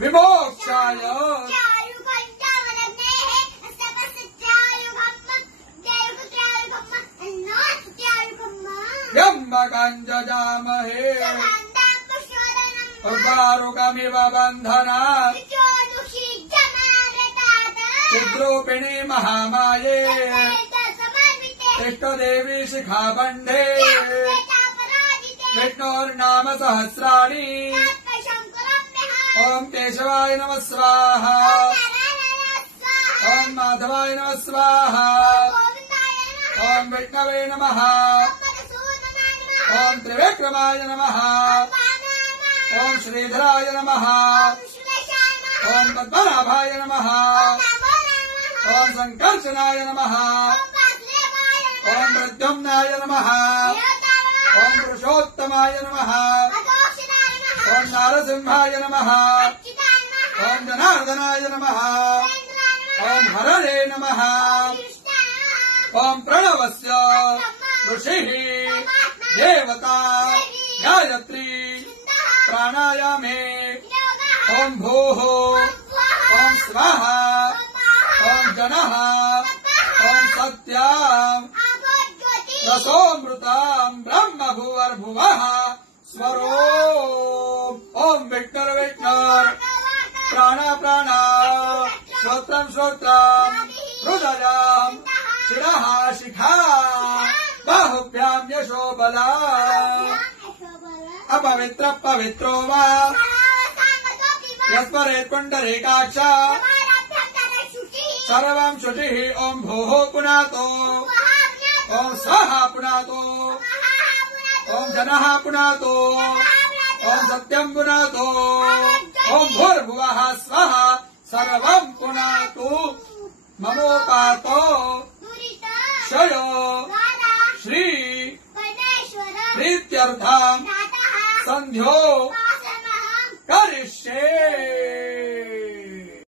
विमोक्षाय त्र्यम्बकं जजामहे उर्वारुकमिव बन्धनात् चिद्रूपिणी महामाये इष्टदेवी शिखाबन्धे विष्णोर्नाम सहस्राणि ओम केशवाय नमः स्वाहा ओम माधवाय नमः स्वाहा ओम विष्णवे नमः ओम त्रिविक्रमाय नमः ओम श्रीधराय नमः ओम पद्मनाभाय नमः ओम संकर्षणाय नमः ओम प्रद्युम्नाय नमः ओम पुरुषोत्तमाय नमः ओम नारसिंहाय नमः ओम जनार्दनाय नमः ओम हरणे नमः ओम प्रणवस्य ऋषिः देवता गायत्री प्राणायामे ओम भूः ओम स्वाहा ओम जनः ओम सत्याम् रसोऽमृताम् ब्रह्म भुवर्भुवः स्वरो ओम विष्णुर विष्णुर प्राण प्राण श्रोत्रम श्रोत्रम हृदयम् शिरः शिखा बाहुभ्याम् यशो बला अपवित्र पवित्रो वा यस्मरेत् पुण्डरीकाक्ष सर्वं शुचिः ओम भूः पुनातो ओम स्वाहा पुनातो ओम जनः पुनातो ओम सत्यं पुनातो ओम भूर्भुवः स्वः सर्वं पुनातु ममोपातो क्षयो श्री प्रीत्यर्थं संध्यो